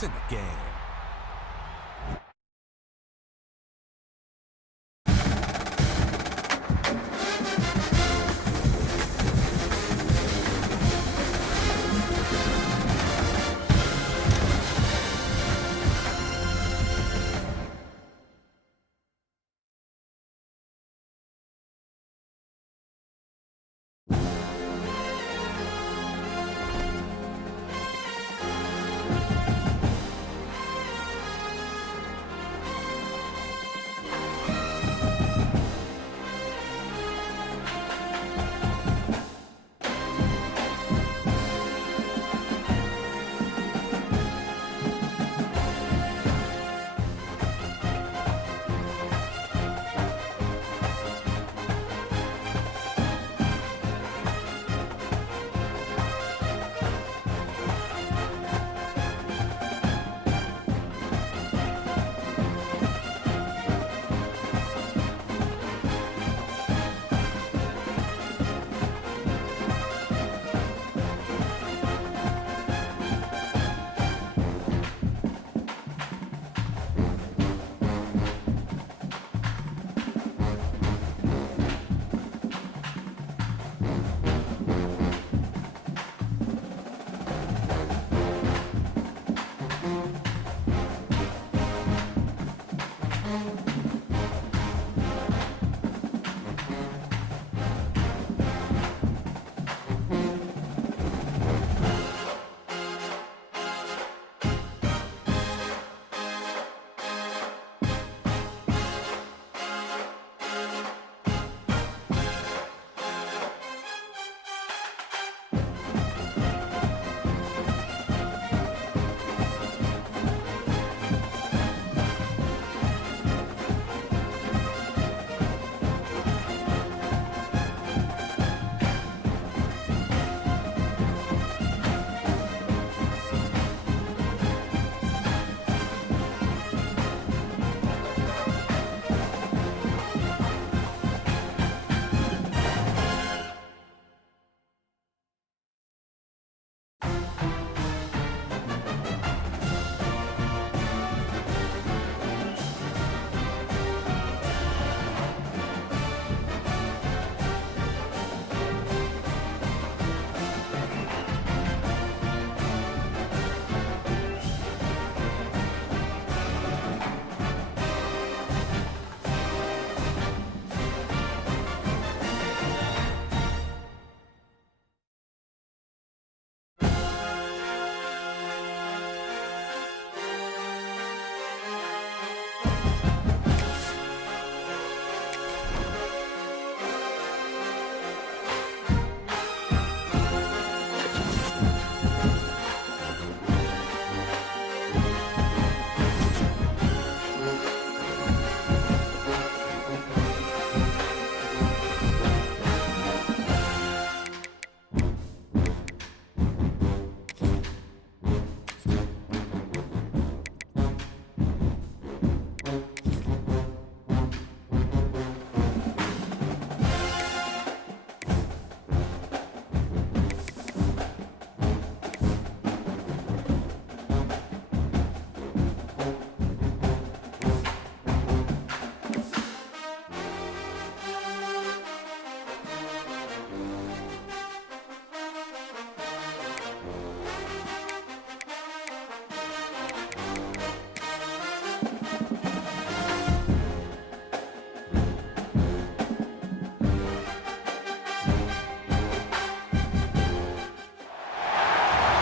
points in the game.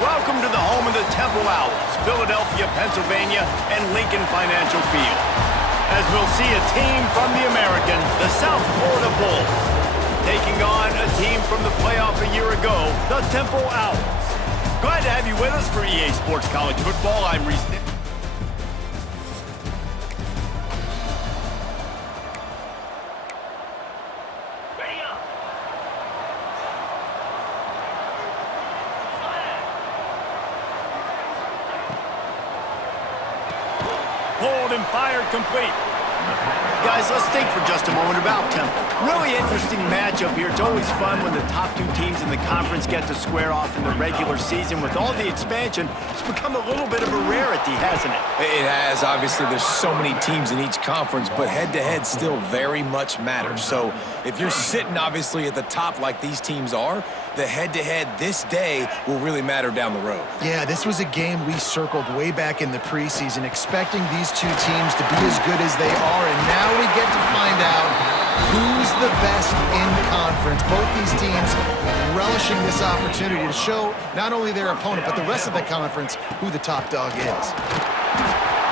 Welcome to the home of the Temple Owls, Philadelphia, Pennsylvania, and Lincoln Financial Field. As we'll see a team from the American, the South Florida Bulls, taking on a team from the playoff a year ago, the Temple Owls. Glad to have you with us for EA Sports College Football. I'm Reese. Pulled and fired complete. guys, let's think for just a moment about Temple. Really interesting matchup here. It's always fun when the top two teams in the conference get to square off in the regular season. With all the expansion, it's become a little bit of a rarity, hasn't it? It has. Obviously, there's so many teams in each conference, but head-to-head still very much matters. So if you're sitting, obviously, at the top like these teams are, the head-to-head this day will really matter down the road. Yeah, this was a game we circled way back in the preseason, expecting these two teams to be as good as they are, and now we get to find out who's the best in conference. Both these teams relishing this opportunity to show not only their opponent, but the rest of the conference who the top dog is.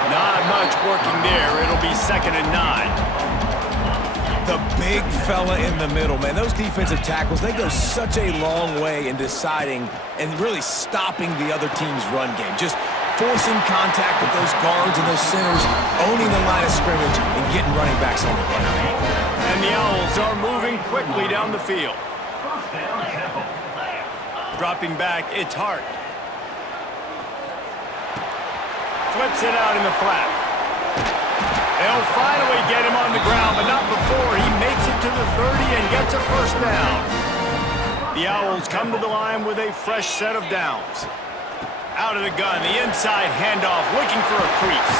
Not much working there. It'll be 2nd and 9. The big fella in the middle, man. Those defensive tackles, they go such a long way in deciding and really stopping the other team's run game. Just forcing contact with those guards and those centers, owning the line of scrimmage, and getting running backs on the ground. And the Owls are moving quickly down the field. Dropping back, it's Hart. Flips it out in the flat. They'll finally get him on the ground, but not before he makes it to the 30 and gets a first down. The Owls come to the line with a fresh set of downs. Out of the gun, the inside handoff, looking for a crease.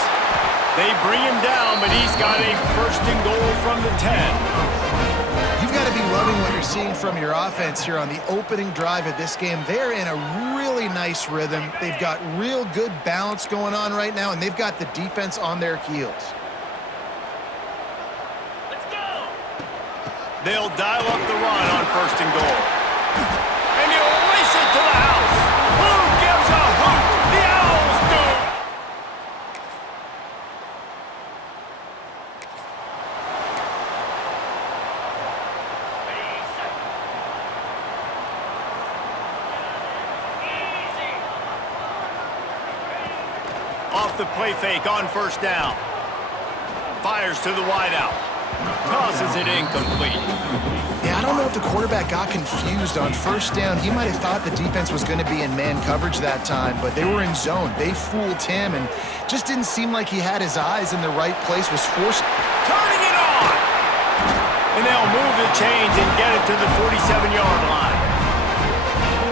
They bring him down, but he's got a 1st and goal from the 10. You've got to be loving what you're seeing from your offense here on the opening drive of this game. They're in a really nice rhythm. They've got real good balance going on right now, and they've got the defense on their heels. They'll dial up the run on 1st and goal. And he'll race it to the house. Who gives a hoot? The Owls do. Off the play fake on 1st down. Fires to the wideout. Tosses it incomplete. Yeah, I don't know if the quarterback got confused on 1st down. He might have thought the defense was going to be in man coverage that time, but they were in zone. They fooled him and just didn't seem like he had his eyes in the right place, was forced. Turning it on! And they'll move the chains and get it to the 47-yard line.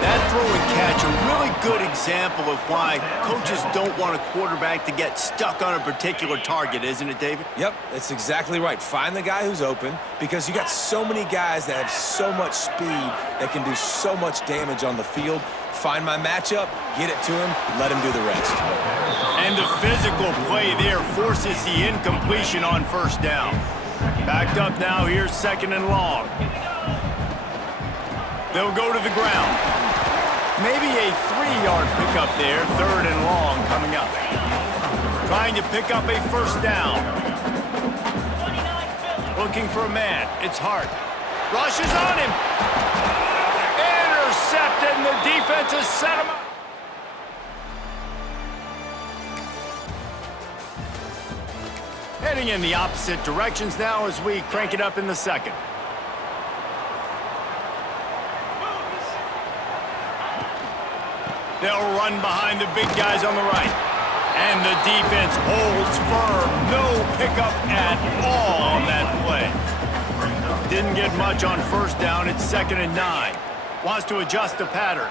That throw and catch, a really good example of why coaches don't want a quarterback to get stuck on a particular target, isn't it, David? Yep, that's exactly right. Find the guy who's open, because you got so many guys that have so much speed that can do so much damage on the field. Find my matchup, get it to him, let him do the rest. And the physical play there forces the incompletion on 1st down. Backed up now, here's 2nd and long. They'll go to the ground. Maybe a 3-yard pickup there, 3rd and long coming up. Trying to pick up a 1st down. Looking for a man, it's Hart. Rushes on him. Intercepted, and the defense has set him up. Heading in the opposite directions now as we crank it up in the 2nd. They'll run behind the big guys on the right. And the defense holds firm. No pickup at all on that play. Didn't get much on 1st down. It's 2nd and 9. Wants to adjust the pattern.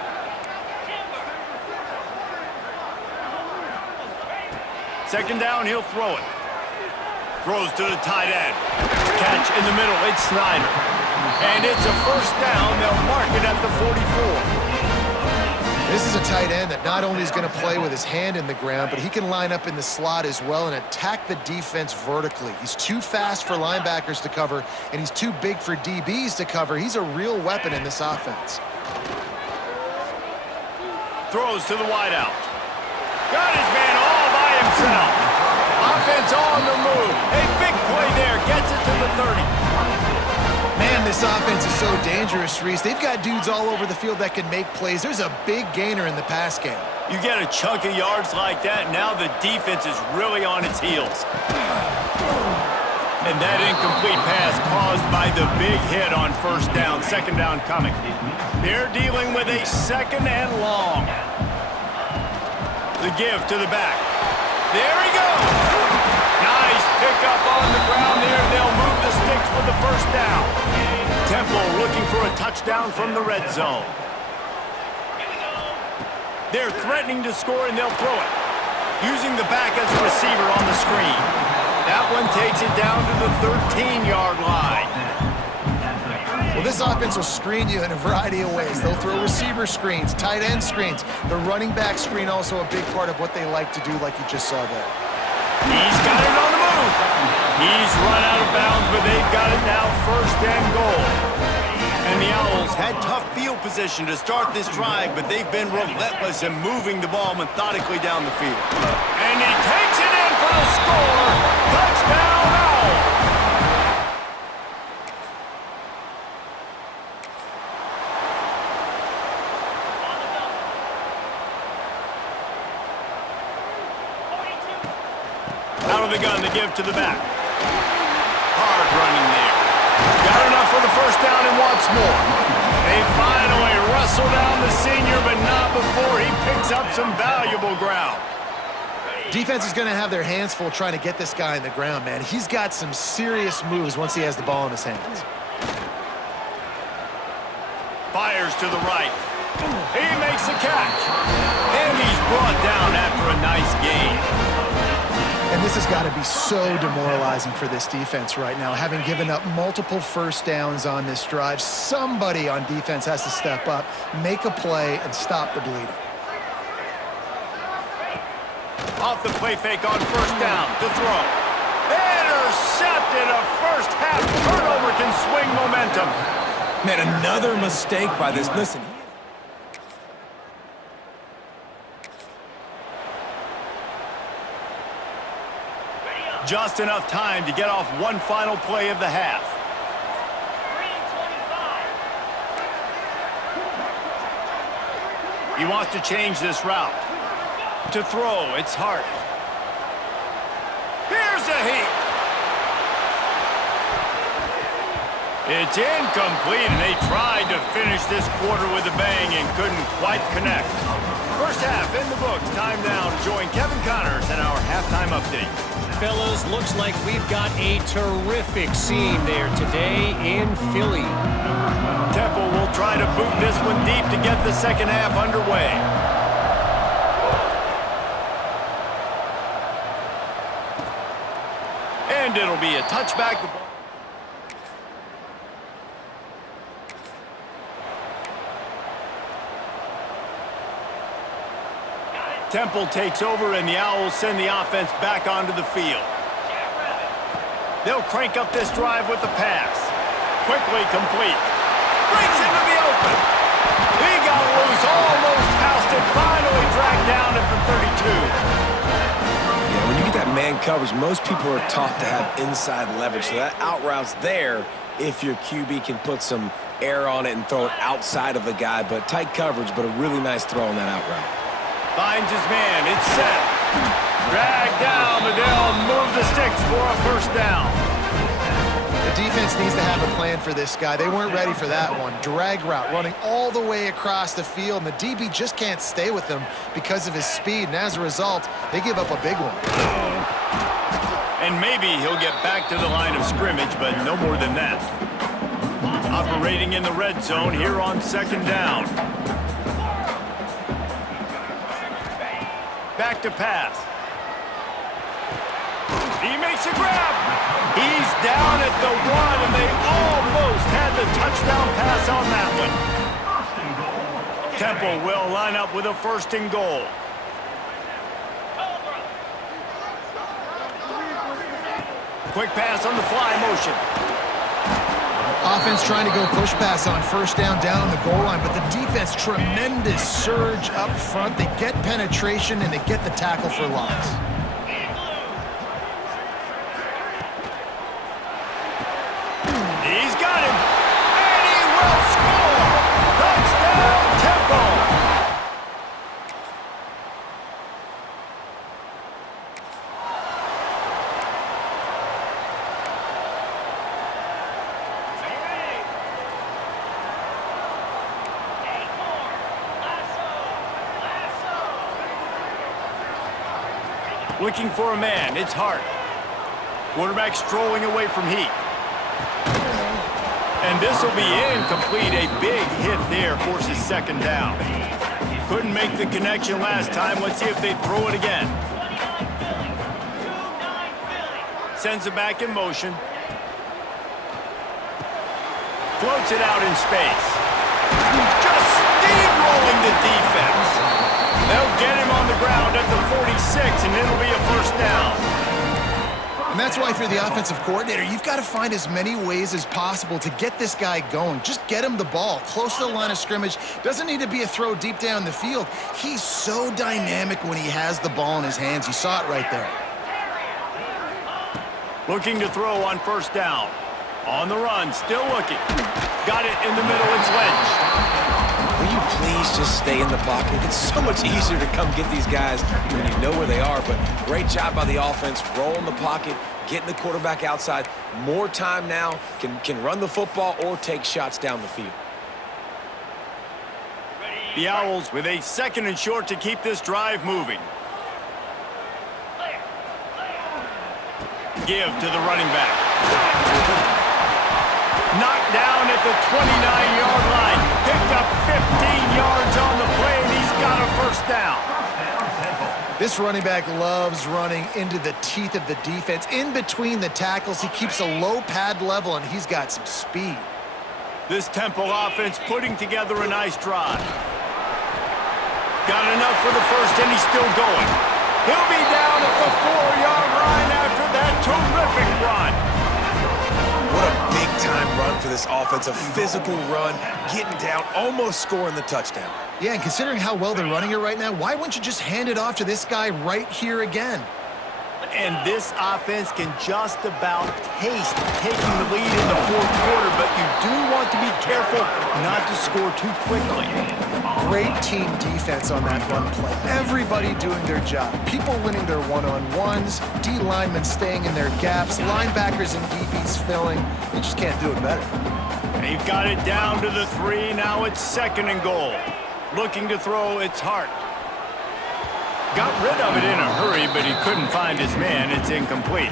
Second down, he'll throw it. Throws to the tight end. Catch in the middle, it's Snyder. And it's a 1st down. They'll mark it at the 44. This is a tight end that not only is going to play with his hand in the ground, but he can line up in the slot as well and attack the defense vertically. He's too fast for linebackers to cover, and he's too big for DBs to cover. He's a real weapon in this offense. Throws to the wideout. Got his man all by himself. Offense on the move. A big play there. Gets it to the 30. Man, this offense is so dangerous, Reese. They've got dudes all over the field that can make plays. There's a big gainer in the pass game. You get a chunk of yards like that, now the defense is really on its heels. And that incomplete pass caused by the big hit on 1st down, 2nd down coming. They're dealing with a 2nd and long. The give to the back. There he goes. Nice pickup on the ground there. They'll down. Temple looking for a touchdown from the red zone. They're threatening to score, and they'll throw it. Using the back as a receiver on the screen. That one takes it down to the 13-yard line. Well, this offense will screen you in a variety of ways. They'll throw receiver screens, tight end screens. The running back screen also a big part of what they like to do, like you just saw there. He's got it on the move. He's run out of bounds, but they've got it now first and goal. And the Owls had tough field position to start this drive, but they've been relentless in moving the ball methodically down the field. And he takes it in for the score. Touchdown, Owls! Out of the gun to give to the back. Hard running there. Got enough for the first down and wants more. They finally wrestle down the senior, but not before he picks up some valuable ground. Defense is going to have their hands full trying to get this guy in the ground, man. He's got some serious moves once he has the ball in his hands. Fires to the right. He makes the catch. And he's brought down after a nice gain. And this has got to be so demoralizing for this defense right now, having given up multiple first downs on this drive. Somebody on defense has to step up, make a play, and stop the bleeding. Off the play fake on first down to throw. Intercepted. A first half turnover can swing momentum. Man, another mistake by this. Listen. Just enough time to get off one final play of the half. He wants to change this route. To throw, it's Hart. Here's a heat. It's incomplete, and they tried to finish this quarter with a bang and couldn't quite connect. First half in the books. Time now to join Kevin Connors in our halftime update. Fellas, looks like we've got a terrific scene there today in Philly. Temple will try to boot this one deep to get the second half underway. And it'll be a touchback. Temple takes over, and the Owls send the offense back onto the field. They'll crank up this drive with the pass. Quickly complete. Breaks into the open. He got loose, almost housed it, finally dragged down at the 32. Yeah, when you get that man coverage, most people are taught to have inside leverage. So that out route's there if your QB can put some air on it and throw it outside of the guy. But tight coverage, but a really nice throw on that out route. Finds his man. It's set. Dragged down, but they'll move the sticks for a first down. The defense needs to have a plan for this guy. They weren't ready for that one. Drag route, running all the way across the field, and the DB just can't stay with him because of his speed, and as a result, they give up a big one. And maybe he'll get back to the line of scrimmage, but no more than that. Operating in the red zone here on second down. Back to pass. He makes a grab. He's down at the 1, and they almost had the touchdown pass on that one. Temple will line up with a first and goal. Quick pass on the fly motion. Offense trying to go push pass on first down the goal line, but the defense, tremendous surge up front. They get penetration, and they get the tackle for loss. He's got him, and he will score! Touchdown, Temple! Looking for a man, it's Hart. Quarterback strolling away from heat. And this will be incomplete. A big hit there forces second down. Couldn't make the connection last time. Let's see if they throw it again. Sends it back in motion. Floats it out in space. Just steamrolling the defense. They'll get him on the ground at the 46, and it'll be a first down. And that's why, if you're the offensive coordinator, you've got to find as many ways as possible to get this guy going. Just get him the ball close to the line of scrimmage. Doesn't need to be a throw deep down the field. He's so dynamic when he has the ball in his hands. You saw it right there. Looking to throw on first down. On the run, still looking. Got it in the middle, it's Lynch. Will you please just stay in the pocket? It's so much easier to come get these guys when you know where they are, but great job by the offense, rolling the pocket, getting the quarterback outside. More time now, can run the football or take shots down the field. The Owls with a 2nd and short to keep this drive moving. Give to the running back. Knocked down at the 29-yard line. Picked up 15 yards on the play, and he's got a first down. This running back loves running into the teeth of the defense. In between the tackles, he keeps a low pad level, and he's got some speed. This Temple offense putting together a nice drive. Got enough for the first, and he's still going. He'll be down at the 4-yard line after that terrific run. What a big-time run for this offense. A physical run, getting down, almost scoring the touchdown. Yeah, and considering how well they're running it right now, why wouldn't you just hand it off to this guy right here again? And this offense can just about taste taking the lead in the 4th quarter, but you do want to be careful not to score too quickly. Great team defense on that run play. Everybody doing their job. People winning their one-on-ones, D linemen staying in their gaps, linebackers and DBs filling. They just can't do it better. They've got it down to the 3. Now it's 2nd and goal. Looking to throw, it's Hart. Got rid of it in a hurry, but he couldn't find his man. It's incomplete.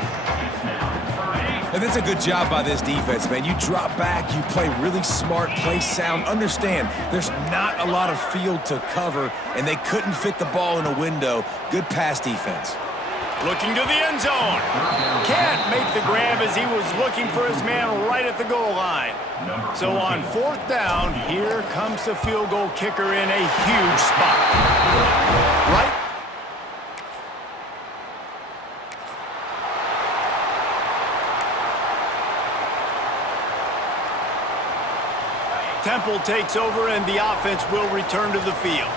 And that's a good job by this defense, man. You drop back, you play really smart, play sound. Understand, there's not a lot of field to cover, and they couldn't fit the ball in a window. Good pass defense. Looking to the end zone. Can't make the grab as he was looking for his man right at the goal line. So on 4th down, here comes the field goal kicker in a huge spot. Right. Temple takes over, and the offense will return to the field.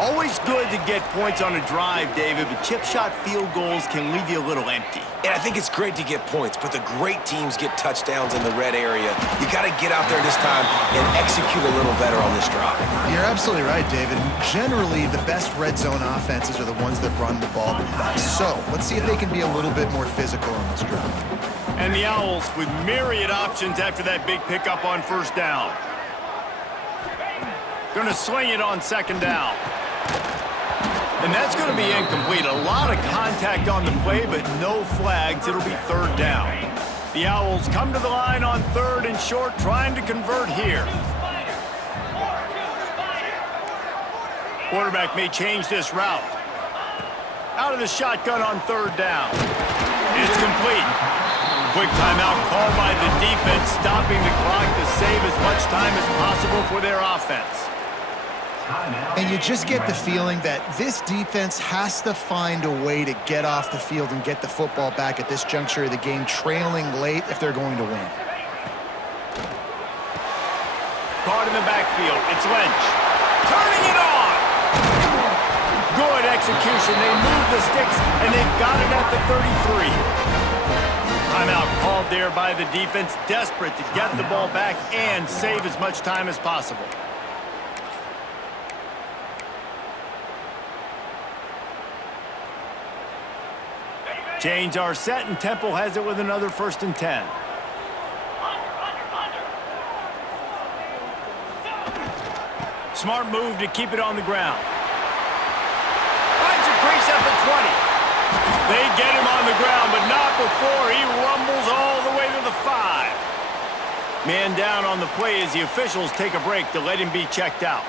Always good to get points on a drive, David, but chip shot field goals can leave you a little empty. And I think it's great to get points, but the great teams get touchdowns in the red area. You got to get out there this time and execute a little better on this drive. You're absolutely right, David. Generally, the best red zone offenses are the ones that run the ball the best. So let's see if they can be a little bit more physical on this drive. And the Owls with myriad options after that big pickup on first down. Going to sling it on 2nd down. And that's going to be incomplete. A lot of contact on the play, but no flags. It'll be 3rd down. The Owls come to the line on 3rd and short, trying to convert here. Quarterback may change this route. Out of the shotgun on 3rd down. It's complete. Quick timeout called by the defense, stopping the clock to save as much time as possible for their offense. And you just get the feeling that this defense has to find a way to get off the field and get the football back at this juncture of the game, trailing late if they're going to win. Caught in the backfield. It's Lynch. Turning it on! Good execution. They move the sticks, and they've got it at the 33. Timeout called there by the defense, desperate to get the ball back and save as much time as possible. Chains are set, and Temple has it with another 1st and 10. Smart move to keep it on the ground. Finds a crease at the 20. They get him on the ground, but not before he rumbles all the way to the 5. Man down on the play as the officials take a break to let him be checked out.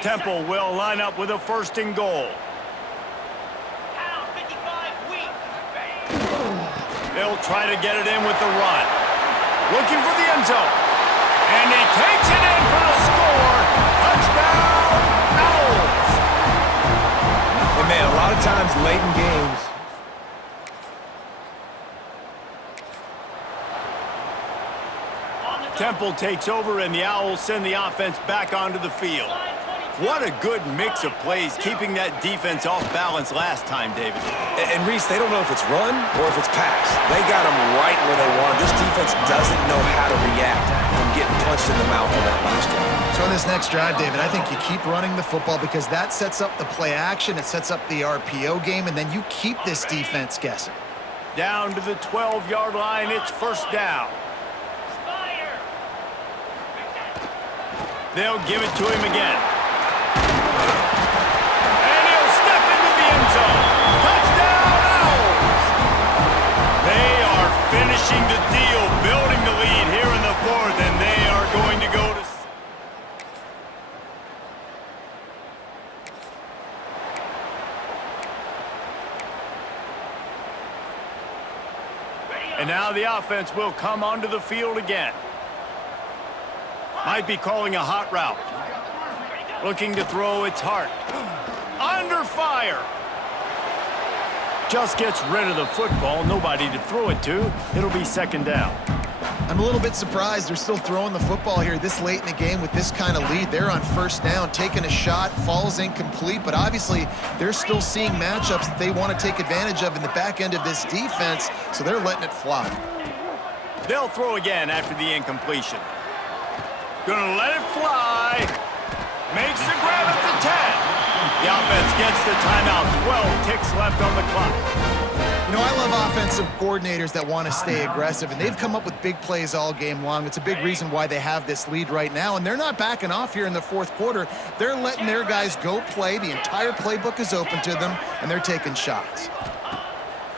Temple will line up with a 1st and goal. They'll try to get it in with the run. Looking for the end zone. And he takes it in for the score. Touchdown, Owls. And man, a lot of times late in games, Temple takes over, and the Owls send the offense back onto the field. What a good mix of plays, keeping that defense off balance last time, David. and Reese, they don't know if it's run or if it's pass. They got them right where they want. This defense doesn't know how to react from getting punched in the mouth on that last drive. So in this next drive, David, I think you keep running the football because that sets up the play action, it sets up the RPO game, and then you keep this defense guessing. Down to the 12-yard line, it's 1st down. They'll give it to him again. And he'll step into the end zone. Touchdown, Owls! They are finishing the deal, building the lead here in the 4th, and they are going to go to... And now the offense will come onto the field again. Might be calling a hot route. Looking to throw, it's Hart. Under fire. Just gets rid of the football. Nobody to throw it to. It'll be 2nd down. I'm a little bit surprised they're still throwing the football here this late in the game with this kind of lead. They're on 1st down, taking a shot, falls incomplete, but obviously they're still seeing matchups that they want to take advantage of in the back end of this defense, so they're letting it fly. They'll throw again after the incompletion. Gonna let it fly. Makes the grab at the 10. The offense gets the timeout. 12 ticks left on the clock. You know, I love offensive coordinators that want to stay aggressive, and they've come up with big plays all game long. It's a big reason why they have this lead right now, and they're not backing off here in the 4th quarter. They're letting their guys go play. The entire playbook is open to them, and they're taking shots.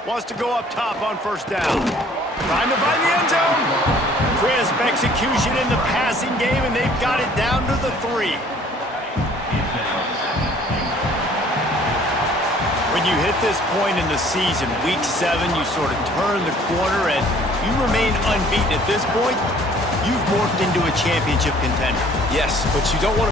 Wants to go up top on 1st down. Trying to find the end zone. Crisp execution in the passing game, and they've got it down to the 3. When you hit this point in the season, week 7, you sort of turn the corner and you remain unbeaten. At this point, you've morphed into a championship contender. Yes, but you don't want to